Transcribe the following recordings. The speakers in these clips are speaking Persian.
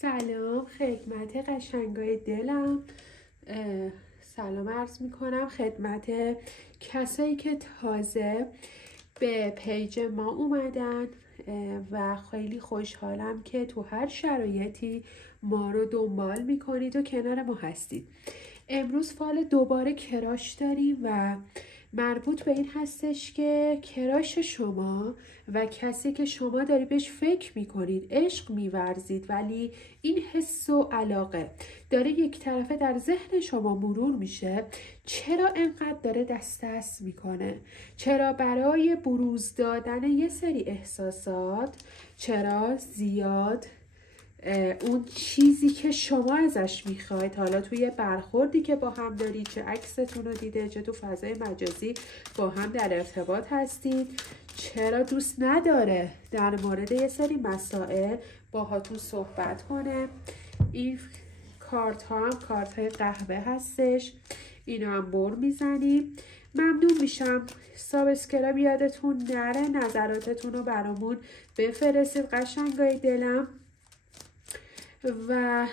سلام خدمت قشنگای دلم. سلام عرض میکنم خدمت کسایی که تازه به پیج ما اومدن و خیلی خوشحالم که تو هر شرایطی ما رو دنبال میکنید و کنار ما هستید. امروز فال دوباره کراش داریم و مربوط به این هستش که کراش شما و کسی که شما داری بهش فکر میکنید، عشق میورزید، ولی این حس و علاقه داره یک طرفه در ذهن شما مرور میشه. چرا انقدر داره دست میکنه؟ چرا برای بروز دادن یه سری احساسات چرا زیاد اون چیزی که شما ازش میخواید، حالا توی برخوردی که با هم دارید، چه عکستون رو دیده چه تو فضای مجازی با هم در ارتباط هستید، چرا دوست نداره در مورد یه سری مسائل باهاتون صحبت کنه. این کارت ها هم کارت های قهوه هستش، اینا هم بر میزنیم. ممنون میشم سابسکرایب یادتون نره، نظراتتون رو برامون بفرستید قشنگای دلم. و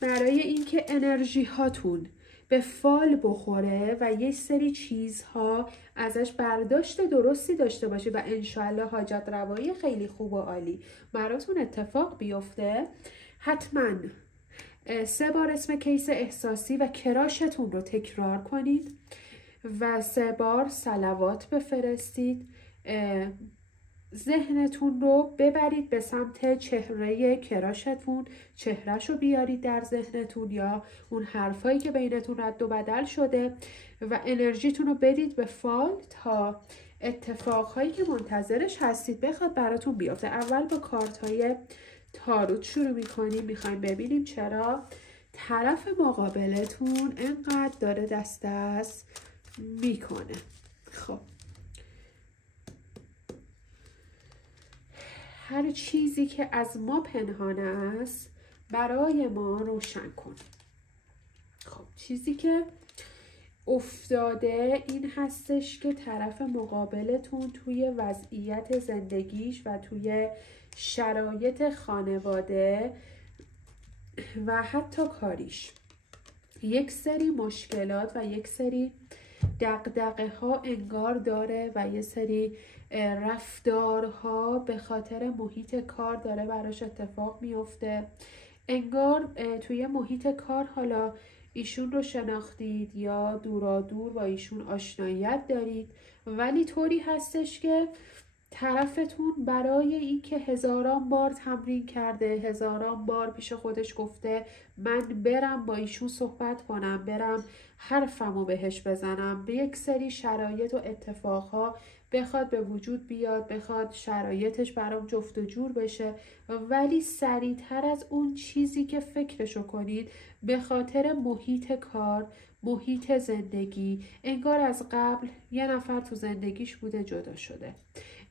برای اینکه انرژی هاتون به فال بخوره و یه سری چیزها ازش برداشت درستی داشته باشه و انشالله حاجت روایی خیلی خوب و عالی براتون اتفاق بیفته، حتما 3 بار اسم کیس احساسی و کراشتون رو تکرار کنید و 3 بار صلوات بفرستید. ذهنتون رو ببرید به سمت چهره کراشتون، چهرهش رو بیارید در ذهنتون یا اون حرفایی که بینتون رد و بدل شده و انرژیتون رو بدید به فال تا اتفاقهایی که منتظرش هستید بخواد براتون بیفته. اول با کارت‌های تاروت شروع میکنیم، میخوایم ببینیم چرا طرف مقابلتون انقدر داره دست میکنه. خب هر چیزی که از ما پنهان است برای ما روشن کن. خب چیزی که افتاده این هستش که طرف مقابلتون توی وضعیت زندگیش و توی شرایط خانواده و حتی کاریش یک سری مشکلات و یک سری دغدغه ها انگار داره و یه سری رفتارها به خاطر محیط کار داره براش اتفاق میفته. انگار توی محیط کار حالا ایشون رو شناختید یا دورادور با ایشون آشناییت دارید، ولی طوری هستش که طرفتون برای این که هزاران بار تمرین کرده، هزاران بار پیش خودش گفته من برم با ایشون صحبت کنم، برم حرفمو بهش بزنم، به یک سری شرایط و اتفاقها بخواد به وجود بیاد، بخواد شرایطش برام جفت و جور بشه، ولی سریعتر از اون چیزی که فکرشو کنید به خاطر محیط کار، محیط زندگی، انگار از قبل یه نفر تو زندگیش بوده جدا شده،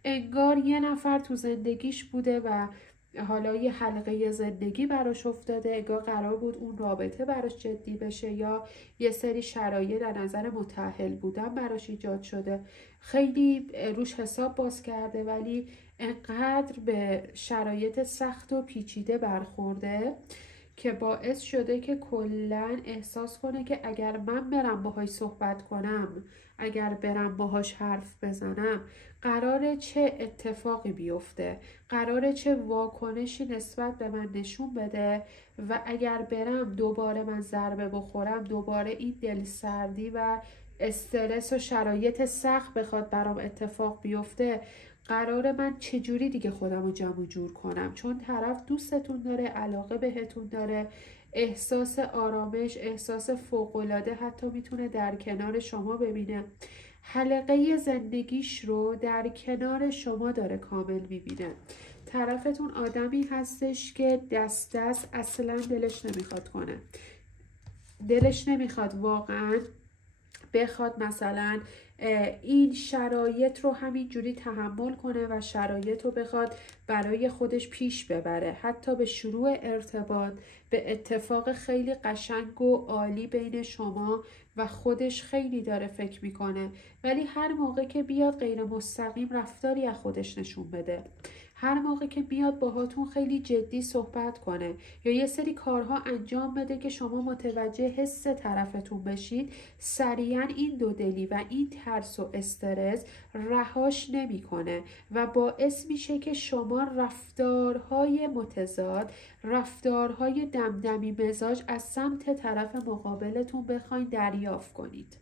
انگار یه نفر تو زندگیش بوده و حالا یه حلقه زندگی براش افتاده، انگار قرار بود اون رابطه براش جدی بشه یا یه سری شرایط در نظر متأهل بودن براش ایجاد شده، خیلی روش حساب باز کرده ولی انقدر به شرایط سخت و پیچیده برخورده که باعث شده که کلاً احساس کنه که اگر من برم باهاش صحبت کنم، اگر برم باهاش حرف بزنم، قراره چه اتفاقی بیفته، قراره چه واکنشی نسبت به من نشون بده و اگر برم دوباره من ضربه بخورم، دوباره این دلسردی و استرس و شرایط سخت بخواد برام اتفاق بیفته، قراره من چجوری دیگه خودم رو جمع و جور کنم، چون طرف دوستتون داره، علاقه بهتون داره، احساس آرامش، احساس فوق‌العاده حتی میتونه در کنار شما ببینه، حلقه زندگیش رو در کنار شما داره کامل میبینه. طرفتون آدمی هستش که دست اصلا دلش نمیخواد کنه، دلش نمیخواد واقعا بخواد مثلا این شرایط رو همینجوری تحمل کنه و شرایط رو بخواد برای خودش پیش ببره، حتی به شروع ارتباط به اتفاق خیلی قشنگ و عالی بین شما و خودش خیلی داره فکر میکنه، ولی هر موقع که بیاد غیر مستقیم رفتاری از خودش نشون بده، هر موقع که بیاد باهاتون خیلی جدی صحبت کنه یا یه سری کارها انجام بده که شما متوجه حس طرفتون بشید، سریعا این دودلی و این ترس و استرس رهاش نمیکنه و باعث میشه که شما رفتارهای متضاد، رفتارهای دمدمی مزاج از سمت طرف مقابلتون بخواین دریافت کنید.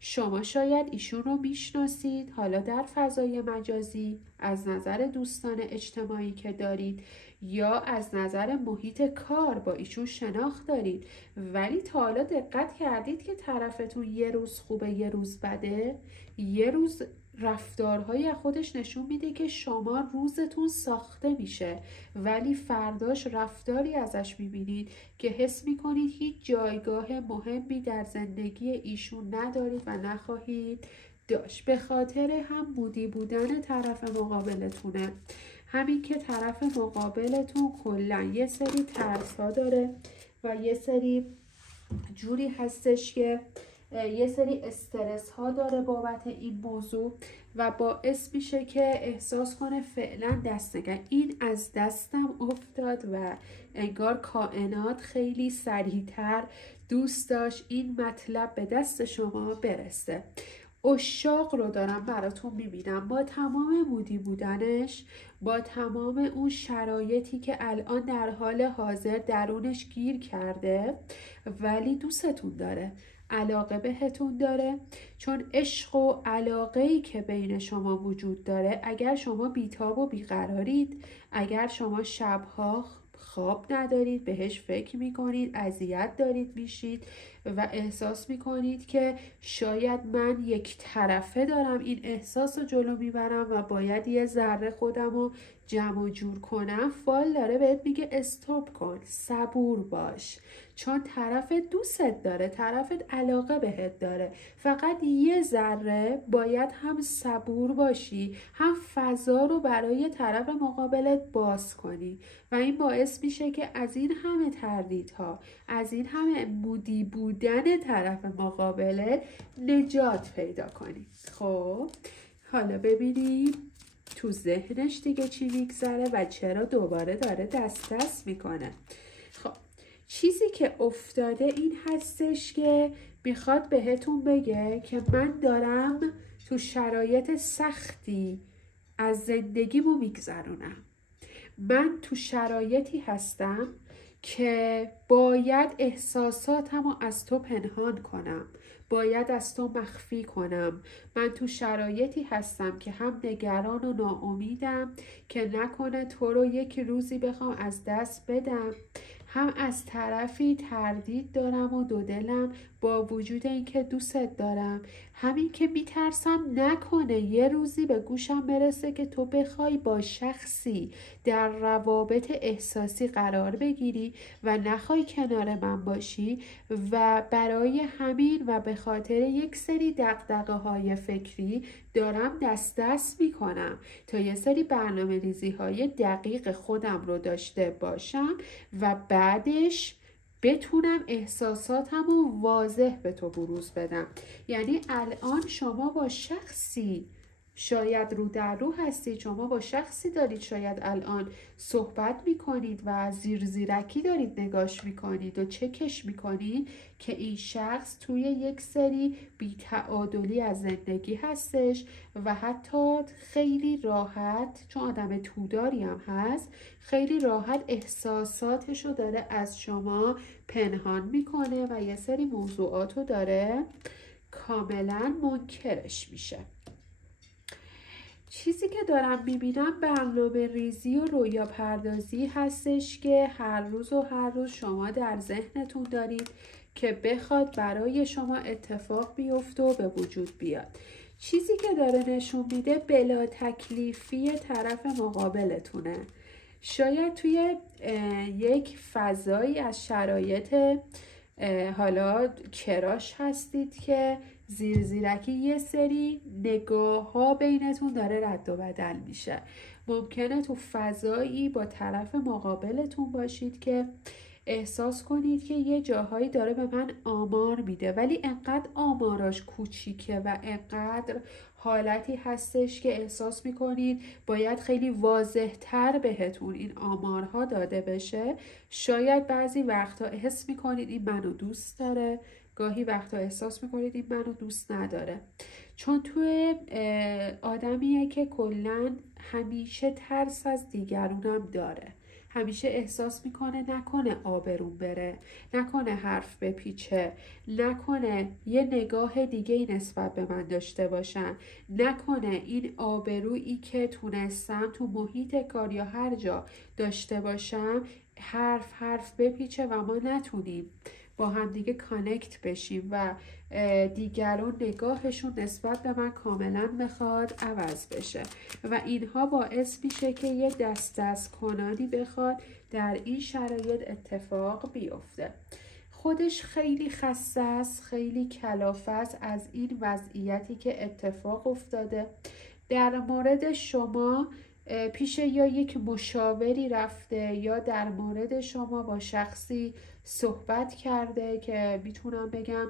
شما شاید ایشون رو میشناسید، حالا در فضای مجازی از نظر دوستان اجتماعی که دارید یا از نظر محیط کار با ایشون شناخت دارید، ولی تا حالا دقت کردید که طرفتون یه روز خوبه یه روز بده؟ یه روز رفتارهای خودش نشون میده که شما روزتون ساخته میشه، ولی فرداش رفتاری ازش میبینید که حس میکنید هیچ جایگاه مهمی در زندگی ایشون ندارید و نخواهید داشت. به خاطر هم مودی بودن طرف مقابلتونه، همین که طرف مقابلتون کلا یه سری ترس ها داره و یه سری جوری هستش که یه سری استرس ها داره بابت این موضوع و باعث میشه که احساس کنه فعلا دست نگه این از دستم افتاد و انگار کائنات خیلی سریعتر دوست داشت این مطلب به دست شما برسه. عشاق رو دارم براتون میبینم با تمام مودی بودنش، با تمام اون شرایطی که الان در حال حاضر درونش گیر کرده، ولی دوستتون داره، علاقه بهتون داره، چون عشق و علاقه‌ای که بین شما وجود داره، اگر شما بیتاب و بیقرارید، اگر شما شبها خواب ندارید، بهش فکر میکنید، اذیت دارید میشید و احساس میکنید که شاید من یک طرفه دارم این احساس رو جلو میبرم و باید یه ذره خودم رو جمع و جور کنم، فال داره بهت میگه استاپ کن، صبور باش، چون طرف دوستت داره، طرفت علاقه بهت داره، فقط یه ذره باید هم صبور باشی، هم فضا رو برای طرف مقابلت باز کنی و این باعث میشه که از این همه تردیدها، از این همه مودی بودن طرف مقابلت نجات پیدا کنی. خب حالا ببینیم تو ذهنش دیگه چی میگذره و چرا دوباره داره دست میکنه. خب چیزی که افتاده این هستش که میخواد بهتون بگه که من دارم تو شرایط سختی از زندگیمو میگذرونم، من تو شرایطی هستم که باید احساساتمو از تو پنهان کنم، باید از تو مخفی کنم، من تو شرایطی هستم که هم نگران و ناامیدم که نکنه تو رو یک روزی بخوام از دست بدم، هم از طرفی تردید دارم و دودلم با وجود اینکه دوستت دارم، همین که میترسم نکنه یه روزی به گوشم برسه که تو بخوای با شخصی در روابط احساسی قرار بگیری و نخوای کنار من باشی و برای همین و به خاطر یک سری دغدغه‌های فکری دارم دست میکنم تا یه سری برنامه ریزی های دقیق خودم رو داشته باشم و بعدش بتونم احساساتم رو واضح به تو بروز بدم. یعنی الان شما با شخصی شاید رو در رو هستید، شما با شخصی دارید شاید الان صحبت میکنید و زیرکی دارید نگاش میکنید و چکش میکنید که این شخص توی یک سری بی‌تعادلی از زندگی هستش و حتی خیلی راحت، چون آدم توداری هم هست، خیلی راحت احساساتشو داره از شما پنهان میکنه و یه سری موضوعاتو داره کاملا منکرش میشه. چیزی که دارم میبینم برنامه ریزی و رویا پردازی هستش که هر روز شما در ذهنتون دارید که بخواد برای شما اتفاق بیفته و به وجود بیاد. چیزی که داره نشون میده بلا تکلیفی طرف مقابلتونه. شاید توی یک فضایی از شرایط حالا کراش هستید که زیرکی یه سری نگاه ها بینتون داره رد و بدل میشه. ممکنه تو فضایی با طرف مقابلتون باشید که احساس کنید که یه جاهایی داره به من آمار میده، ولی انقدر آماراش کوچیکه و انقدر حالتی هستش که احساس میکنید باید خیلی واضح تر بهتون این آمارها داده بشه. شاید بعضی وقتا حس میکنید این منو دوست داره، گاهی وقتا احساس میکنید این منو دوست نداره. چون توی آدمیه که کلن همیشه ترس از دیگرونم داره، همیشه احساس میکنه نکنه آبرون بره، نکنه حرف بپیچه، نکنه یه نگاه دیگه ای نسبت به من داشته باشن، نکنه این آبرویی که تونستم تو محیط کار یا هر جا داشته باشم حرف بپیچه و ما نتونیم با هم دیگه کانکت بشیم و دیگران نگاهشون نسبت به من کاملا بخواد عوض بشه و اینها باعث میشه که یه دست کنانی بخواد در این شرایط اتفاق بیفته. خودش خیلی خسته است، خیلی کلافه است از این وضعیتی که اتفاق افتاده. در مورد شما پیش یا یک مشاوری رفته یا در مورد شما با شخصی صحبت کرده که میتونم بگم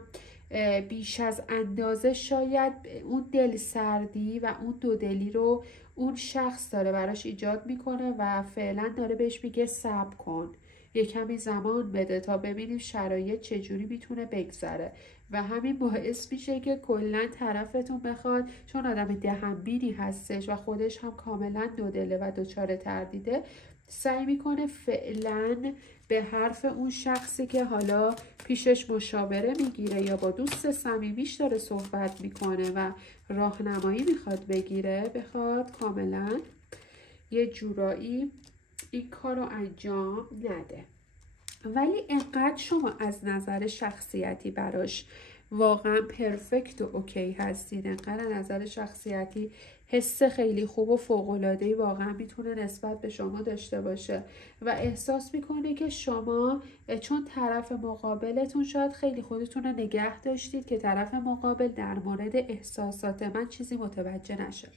بیش از اندازه شاید اون دل سردی و اون دودلی رو اون شخص داره براش ایجاد میکنه و فعلا داره بهش میگه صبر کن، یه کمی زمان بده تا ببینیم شرایط چجوری میتونه بگذره و همین باعث میشه که کلا طرفتون بخواد، چون آدم دهنبینی هستش و خودش هم کاملا دودله و دچار تردیده، سعی میکنه فعلا به حرف اون شخصی که حالا پیشش مشاوره میگیره یا با دوست صمیمیش داره صحبت میکنه و راهنمایی میخواد بگیره، بخواد کاملا یه جورایی این کار رو انجام نده. ولی انقدر شما از نظر شخصیتی براش واقعا پرفکت و اوکی هستین، انقدر نظر شخصیتی حس خیلی خوب و فوق‌العاده‌ای واقعا میتونه نسبت به شما داشته باشه و احساس میکنه که شما چون طرف مقابلتون شاید خیلی خودتون رو نگه داشتید که طرف مقابل در مورد احساسات من چیزی متوجه نشه،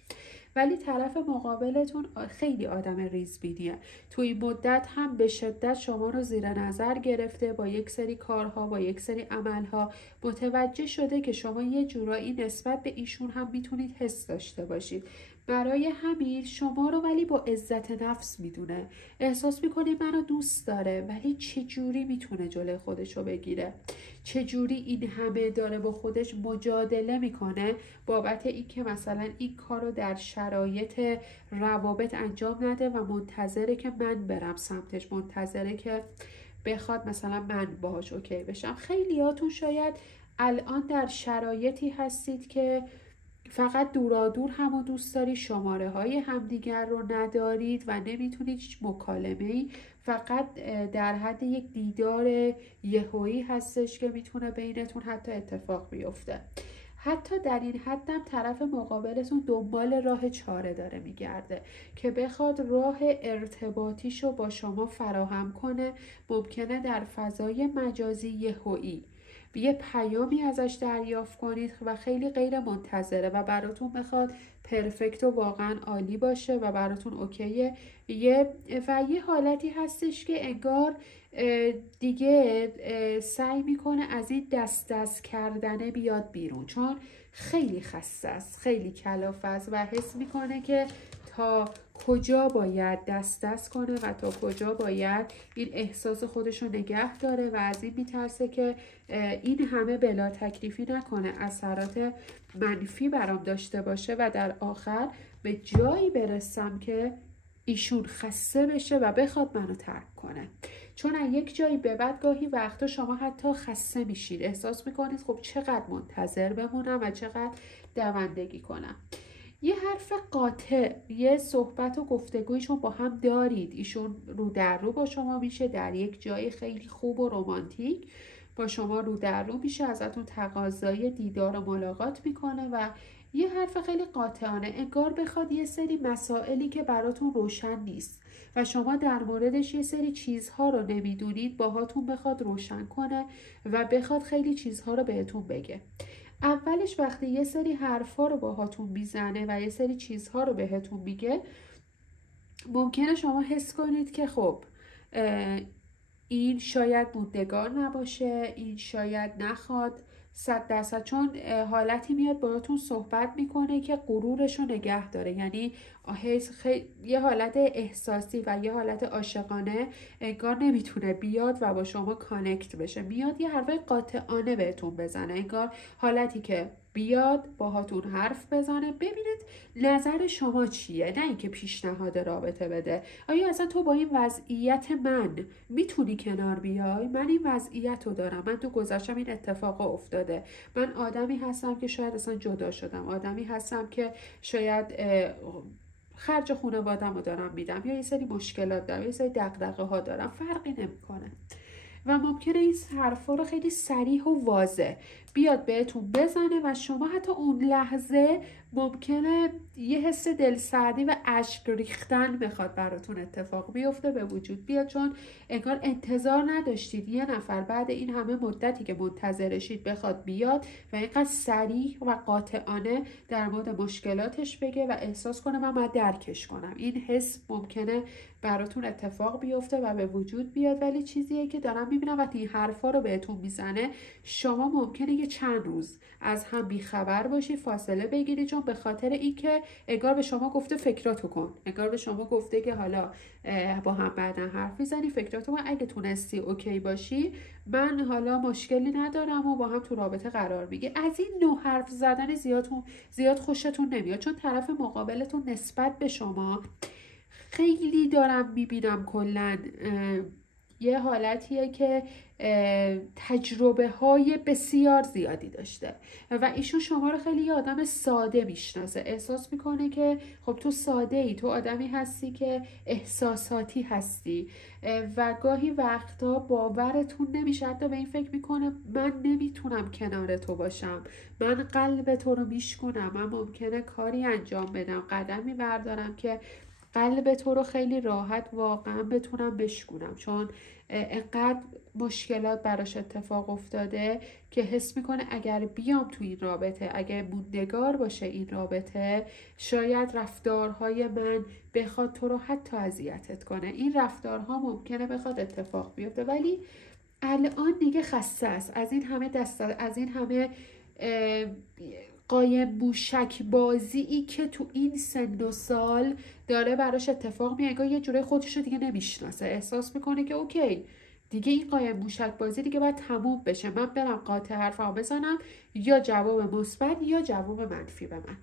ولی طرف مقابلتون خیلی آدم ریزبینیه، توی این مدت هم به شدت شما رو زیر نظر گرفته، با یک سری کارها با یک سری عملها متوجه شده که شما یه جورایی نسبت به ایشون هم میتونید حس داشته باشید. برای همین شما رو ولی با عزت نفس میدونه، احساس میکنه منو دوست داره، ولی چجوری میتونه جلوی خودش رو بگیره، چجوری این همه داره با خودش مجادله میکنه بابت این که مثلا این کار رو در شرایط روابط انجام نده و منتظره که من برم سمتش، منتظره که بخواد مثلا من باهاش اوکی بشم. خیلیاتون شاید الان در شرایطی هستید که فقط دورادور همو دوست داری، شماره های همدیگر رو ندارید و نمیتونید هیچ مکالمه‌ای، فقط در حد یک دیدار یهویی هستش که میتونه بینتون حتی اتفاق بیفته. حتی در این حدم طرف مقابلتون دنبال راه چاره داره میگرده که بخواد راه ارتباطیشو با شما فراهم کنه، ممکنه در فضای مجازی یهویی یه پیامی ازش دریافت کنید و خیلی غیر منتظره و براتون بخواد پرفکت و واقعا عالی باشه و براتون اوکیه، یه حالتی هستش که انگار دیگه سعی میکنه از این دست کردنه بیاد بیرون، چون خیلی خسته است، خیلی کلافه است و حس میکنه که تا کجا باید دست کنه و تا کجا باید این احساس خودش رو نگه داره و از این میترسه که این همه بلا تکلیفی نکنه، اثرات منفی برام داشته باشه و در آخر به جایی برسم که ایشون خسته بشه و بخواد منو ترک کنه. چون از یک جایی به بعد گاهی وقتا شما حتی خسته میشید، احساس میکنید خب چقدر منتظر بمونم و چقدر دوندگی کنم. یه حرف قاطع، یه صحبت و گفتگوی شما با هم دارید، ایشون رو در رو با شما میشه در یک جای خیلی خوب و رمانتیک با شما رو در رو میشه، ازتون تقاضای دیدار و ملاقات میکنه و یه حرف خیلی قاطعانه، انگار بخواد یه سری مسائلی که براتون روشن نیست و شما در موردش یه سری چیزها رو نمیدونید باهاتون بخواد روشن کنه و بخواد خیلی چیزها رو بهتون بگه. اولش وقتی یه سری حرفا رو باهاتون میزنه و یه سری چیزها رو بهتون میگه، ممکنه شما حس کنید که خب این شاید موندگار نباشه، این شاید نخواد 100%، چون حالتی میاد باهاتون صحبت میکنه که غرورش رو نگه داره. یعنی یه حالت احساسی و یه حالت عاشقانه انگار نمیتونه بیاد و با شما کانکت بشه، میاد یه حرف قاطعانه بهتون بزنه، انگار حالتی که بیاد باهاتون حرف بزنه ببینید نظر شما چیه، نه اینکه پیشنهاد رابطه بده. آیا اصلا تو با این وضعیت من میتونی کنار بیای؟ من این وضعیت رو دارم، من تو گذشتم این اتفاق افتاده، من آدمی هستم که شاید اصلا جدا شدم، آدمی هستم که شاید خرج خانواده‌مو رو دارم میدم، یا یه سری مشکلات دارم، یه سری دغدغه ها دارم، فرقی نمیکنه. و ممکنه این حرفا رو خیلی صریح و واضح بیاد بهتون بزنه و شما حتی اون لحظه ممکنه یه حس دلسردی و اشک ریختن بخواد براتون اتفاق بیفته، به وجود بیاد، چون انگار انتظار نداشتید یه نفر بعد این همه مدتی که منتظرشید بخواد بیاد و اینقدر صریح و قاطعانه در مورد مشکلاتش بگه و احساس کنه من باید درکش کنم. این حس ممکنه براتون اتفاق بیفته و به وجود بیاد، ولی چیزیه که دارم میبینم وقتی این حرفا رو بهتون میزنه شما ممکنه یه چند روز از هم بیخبر باشی، فاصله بگیری، چون به خاطر اینکه انگار به شما گفته فکراتو کن، انگار به شما گفته که حالا با هم بعدن حرف میزنی، فکراتو کن، اگه تونستی اوکی باشی من حالا مشکلی ندارم و با هم تو رابطه قرار میگیری. از این نوع حرف زدن زیاد خوشتون نمیاد، چون طرف مقابلتون نسبت به شما خیلی دارم میبینم کلن یه حالتیه که تجربه های بسیار زیادی داشته و ایشون شما رو خیلی یه آدم ساده میشناسه، احساس میکنه که خب تو ساده ای، تو آدمی هستی که احساساتی هستی و گاهی وقتا باورتون نمیشه، حتی به این فکر میکنه من نمیتونم کنار تو باشم، من قلب تو رو میشکنم، من ممکنه کاری انجام بدم، قدمی بردارم که قلب تو رو خیلی راحت واقعا بتونم بشکنم، چون انقدر مشکلات براش اتفاق افتاده که حس میکنه اگر بیام تو این رابطه، اگر موندگار باشه این رابطه، شاید رفتارهای من بخواد تو رو حتی اذیتت کنه. این رفتارها ممکنه بخواد اتفاق بیفته، ولی الان دیگه خسته است از این همه از این همه قایم موشک بازی که تو این سن و سال داره براش اتفاق میاد، یه جوره خودش رو دیگه نمیشناسه، احساس میکنه که اوکی دیگه این قایم موشک بازی دیگه باید تموم بشه، من برم قاطع حرفمو بزنم، یا جواب مثبت یا جواب منفی به من.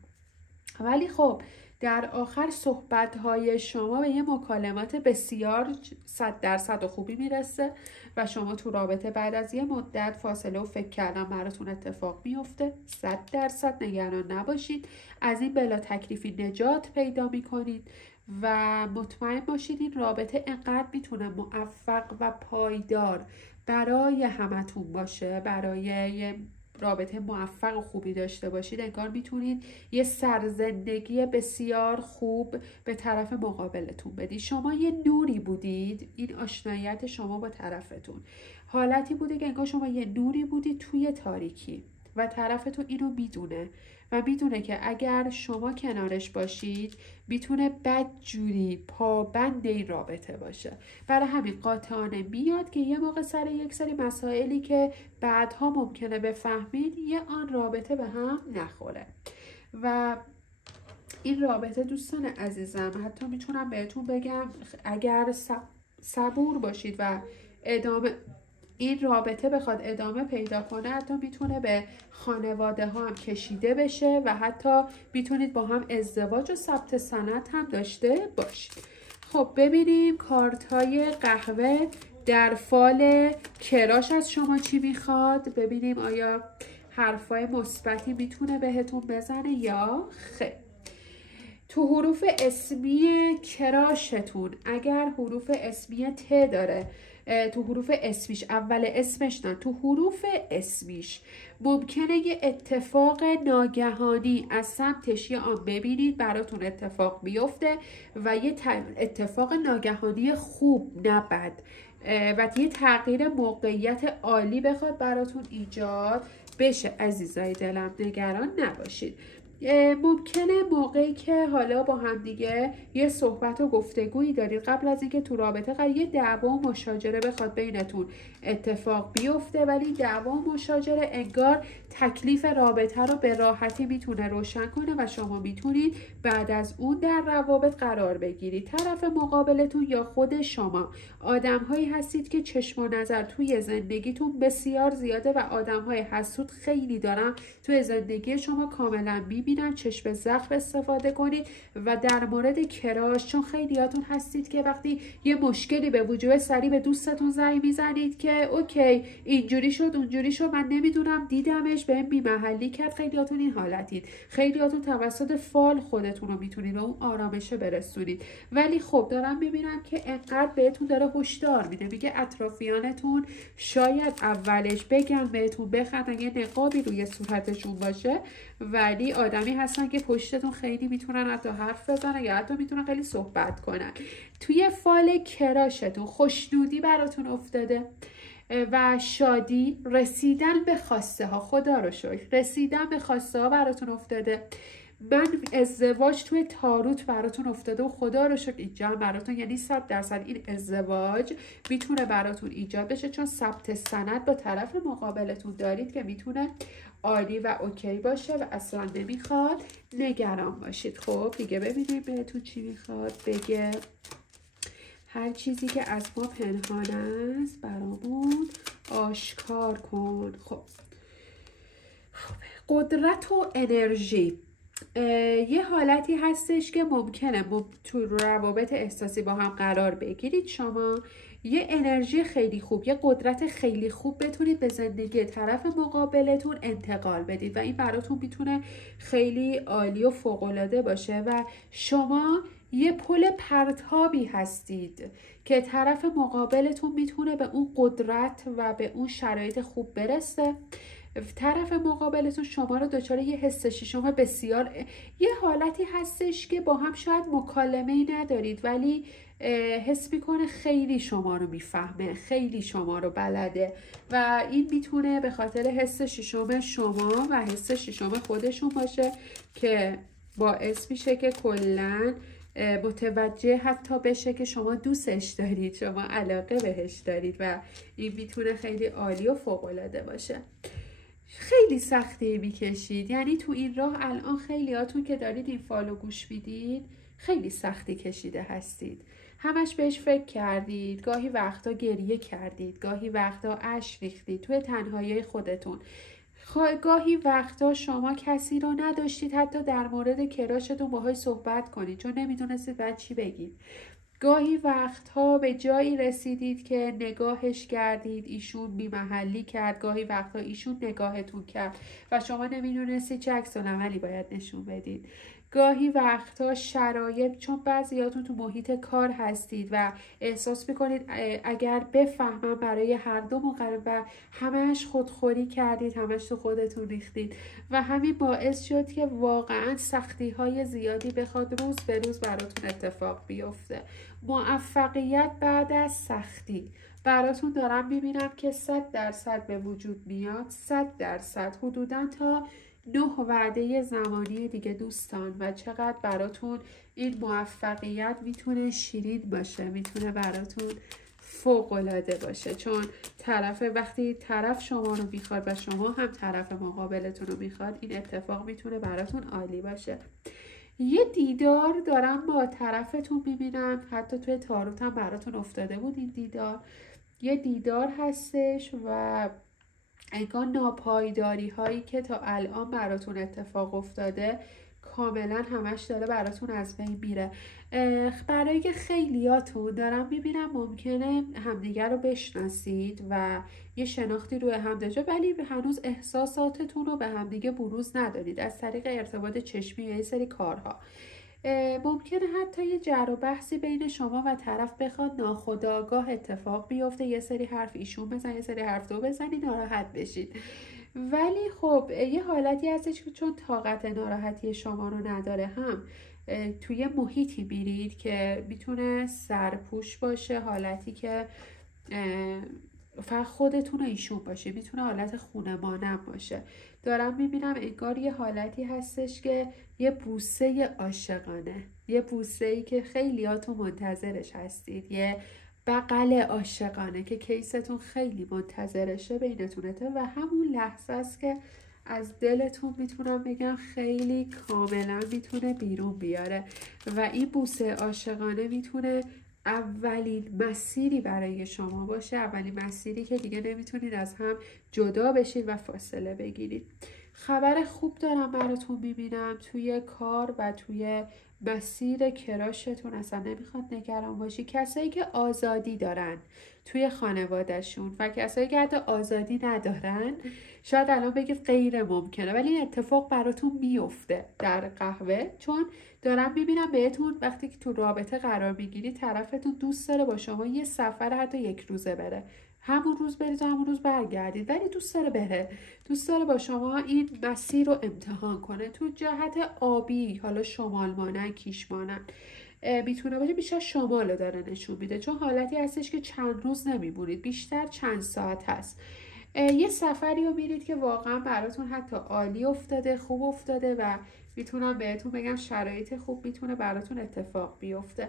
ولی خب در آخر صحبت‌های شما به یه مکالمات بسیار 100% خوبی میرسه و شما تو رابطه بعد از یه مدت فاصله و فکر کردن براتون اتفاق میفته. 100% نگران نباشید، از این بلا تکلیفی نجات پیدا میکنید و مطمئن باشید این رابطه انقدر میتونه موفق و پایدار برای همتون باشه، برای یه رابطه موفق و خوبی داشته باشید، انگار میتونید یه سرزندگی بسیار خوب به طرف مقابلتون بدید. شما یه نوری بودید، این آشناییت شما با طرفتون حالتی بوده که انگار شما یه نوری بودید توی تاریکی و طرفتون اینو میدونه و میدونه که اگر شما کنارش باشید میتونه بدجوری پابند این رابطه باشه. برای همین قاطعانه میاد که یه موقع سر یک سری مسائلی که بعدها ممکنه بفهمید یه آن رابطه به هم نخوره. و این رابطه دوستان عزیزم حتی میتونم بهتون بگم اگر صبور باشید و این رابطه بخواد ادامه پیدا کنه، حتی میتونه به خانواده ها هم کشیده بشه و حتی میتونید با هم ازدواج و ثبت سند هم داشته باشید. خب ببینیم کارت های قهوه در فال کراش از شما چی میخواد، ببینیم آیا حرفای مثبتی میتونه بهتون بزنه یا خیر. تو حروف اسمی کراشتون اگر حروف اسمی ت داره، تو حروف اسمیش اول اسمش نه، تو حروف اسمیش ممکنه یه اتفاق ناگهانی از سمتش یه آن ببینید براتون اتفاق بیفته و یه اتفاق ناگهانی خوب نه بد و یه تغییر موقعیت عالی بخواد براتون ایجاد بشه. عزیزای دلم نگران نباشید. ممکنه موقعی که حالا با هم دیگه یه صحبت و گفتگویی دارید قبل از اینکه تو رابطه یه دعوا و مشاجره بخواد بینتون اتفاق بیفته، ولی دعوا و مشاجره انگار تکلیف رابطه رو به راحتی میتونه روشن کنه و شما میتونید بعد از اون در روابط قرار بگیرید. طرف مقابلتون یا خود شما آدم‌هایی هستید که چشم و نظر توی زندگیتون بسیار زیاده و آدم‌های حسود خیلی دارن توی زندگی شما کاملا میبینن. چشم زخم استفاده کنید و در مورد کراش، چون خیلیاتون هستید که وقتی یه مشکلی به وجود سری به دوستتون زنگ میزنید که اوکی اینجوری شد اونجوری شد، من نمیدونم دیدمش بهم بی‌محلی کرد. خیلیاتون این حالتید، خیلیاتون توسط فال خودتون رو میتونید به اون آرامشه برسونید. ولی خب دارم میبینم که انقدر بهتون داره هشدار میده، میگه اطرافیانتون شاید اولش بگن بهتون بخندن، یه نقابی روی صورتشون باشه، ولی آدمی هستن که پشتتون خیلی میتونن حتی حرف بزنن یا حتی میتونن خیلی صحبت کنن. توی فال کراشتون خوشنودی براتون افتاده و شادی، رسیدن به خواسته ها، خدا رو شکر رسیدن به خواسته ها براتون افتاده. من ازدواج توی تاروت براتون افتاده و خدا رو شکر اینجا هم براتون، یعنی 100% این ازدواج میتونه براتون ایجاد بشه، چون ثبت سند با طرف مقابلتون دارید که میتونه عالی و اوکی باشه و اصلا نمیخواد نگران باشید. خب دیگه ببینیم بهتون چی میخواد بگه. هر چیزی که از ما پنهان است برامون آشکار کن. خب قدرت و انرژی یه حالتی هستش که ممکنه تو روابط احساسی با هم قرار بگیرید، شما یه انرژی خیلی خوب، یه قدرت خیلی خوب بتونید به زندگی طرف مقابلتون انتقال بدید و این براتون میتونه خیلی عالی و فوق‌العاده باشه و شما یه پل پرتابی هستید که طرف مقابلتون میتونه به اون قدرت و به اون شرایط خوب برسه. طرف مقابلتون شما رو دچار یه حس شما بسیار، یه حالتی هستش که با هم شاید مکالمه‌ای ندارید ولی حس میکنه خیلی شما رو میفهمه، خیلی شما رو بلده و این میتونه به خاطر حس ششم شما و حس ششم خودشون باشه که باعث میشه که کلاً متوجه حتی بشه که شما دوستش دارید، شما علاقه بهش دارید و این میتونه خیلی عالی و فوق‌العاده باشه. خیلی سختی میکشید، یعنی تو این راه الان خیلیاتون که دارید این فالو گوش میدید خیلی سختی کشیده هستید، همش بهش فکر کردید، گاهی وقتا گریه کردید، گاهی وقتا اشک ریختید توی تنهایی خودتون، گاهی وقتا شما کسی رو نداشتید حتی در مورد کراشتون باهاش صحبت کنید چون نمیدونستید بعد چی بگید. گاهی وقتها به جایی رسیدید که نگاهش کردید ایشون بی‌محلی کرد، گاهی وقتها ایشون نگاهتون کرد و شما نمیدونستید چه عکس‌العملی باید نشون بدید. گاهی وقتا شرایط، چون بعضیاتون تو محیط کار هستید و احساس میکنید اگر بفهمم برای هر دو مقرب و همش خودخوری کردید، همش تو خودتون ریختید و همین باعث شد که واقعا سختی های زیادی بخواد روز به روز براتون اتفاق بیفته. موفقیت بعد از سختی براتون دارم میبینم که 100% به وجود میاد، 100% حدوداً تا 9 وعده زمانی دیگه دوستان و چقدر براتون این موفقیت میتونه شیرین باشه، میتونه براتون فوق‌العاده باشه، چون وقتی طرف شما رو میخواد و شما هم طرف مقابلتون رو میخواد این اتفاق میتونه براتون عالی باشه. یه دیدار دارم با طرفتون میبینم، حتی توی تاروت هم براتون افتاده بود این دیدار، یه دیدار هستش و انگار ناپایداری هایی که تا الان براتون اتفاق افتاده کاملا همش داره براتون از بین میره. برای که خیلیاتون دارم میبینم ممکنه همدیگر رو بشناسید و یه شناختی روی هم داشته ولی هنوز احساساتتون رو به همدیگه بروز ندارید از طریق ارتباط چشمی یا یه سری کارها. ممکنه حتی یه جر و بحثی بین شما و طرف بخواد ناخودآگاه اتفاق بیفته، یه سری حرف ایشون بزن یه سری حرف تو بزنی ناراحت بشید، ولی خب یه حالتی هستش که چون طاقت ناراحتی شما رو نداره هم توی محیطی میرید که میتونه سرپوش باشه، حالتی که فقط خودتون و ایشون باشه، میتونه حالت خونمانم باشه. دارم میبینم انگار یه حالتی هستش که یه بوسه عاشقانه، یه بوسه‌ای که خیلیاتون منتظرش هستید، یه بغل عاشقانه که کیستون خیلی منتظرشه بینتونه و همون لحظه است که از دلتون میتونم بگم خیلی کاملا میتونه بیرون بیاره و این بوسه عاشقانه میتونه اولین مسیری برای شما باشه، اولین مسیری که دیگه نمیتونید از هم جدا بشید و فاصله بگیرید. خبر خوب دارم براتون میبینم توی کار و توی مسیر کراشتون، اصلا نمیخواد نگران باشی. کسایی که آزادی دارن توی خانوادهشون و کسایی که حتی آزادی ندارن، شاید الان بگید غیر ممکنه، ولی این اتفاق براتون میفته در قهوه، چون دارم میبینم بهتون وقتی که تو رابطه قرار میگیری طرفتون دوست داره با شما یه سفر حتی 1 روزه بره، همون روز برید و همون روز برگردید، ولی دوست داره بره، دوست داره با شما این مسیر رو امتحان کنه تو جهت آبی، حالا شمال مانن کیش مانن میتونه باشه، بیشتر شمال رو داره نشون میده، چون حالتی هستش که چند روز نمیمونید، بیشتر چند ساعت هست. یه سفری رو میرید که واقعا براتون حتی عالی افتاده، خوب افتاده و میتونم بهتون بگم شرایط خوب میتونه براتون اتفاق بیفته.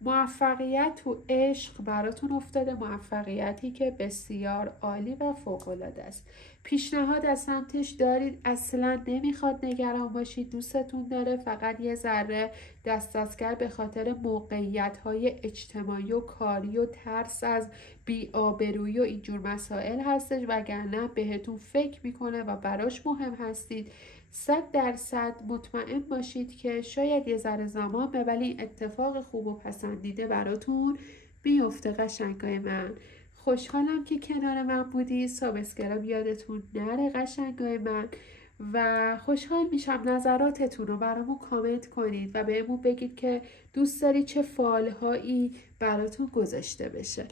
موفقیت تو عشق براتون افتاده، موفقیتی که بسیار عالی و فوق‌العاده است. پیشنهاد از سمتش دارید، اصلا نمیخواد نگران باشید، دوستتون داره، فقط یه ذره دست از کار به خاطر موقعیت‌های اجتماعی و کاری و ترس از بی‌آبرویی و اینجور مسائل هستش، وگرنه بهتون فکر میکنه و براش مهم هستید. 100% مطمئن باشید که شاید یه ذره زمان به، ولی اتفاق خوب و پسندیده براتون بیفته. قشنگای من، خوشحالم که کنار من بودی. سابسکرایب یادتون نره قشنگای من، و خوشحال میشم نظراتتون رو برامون کامنت کنید و بهمون بگید که دوست دارید چه فالهایی براتون گذاشته بشه.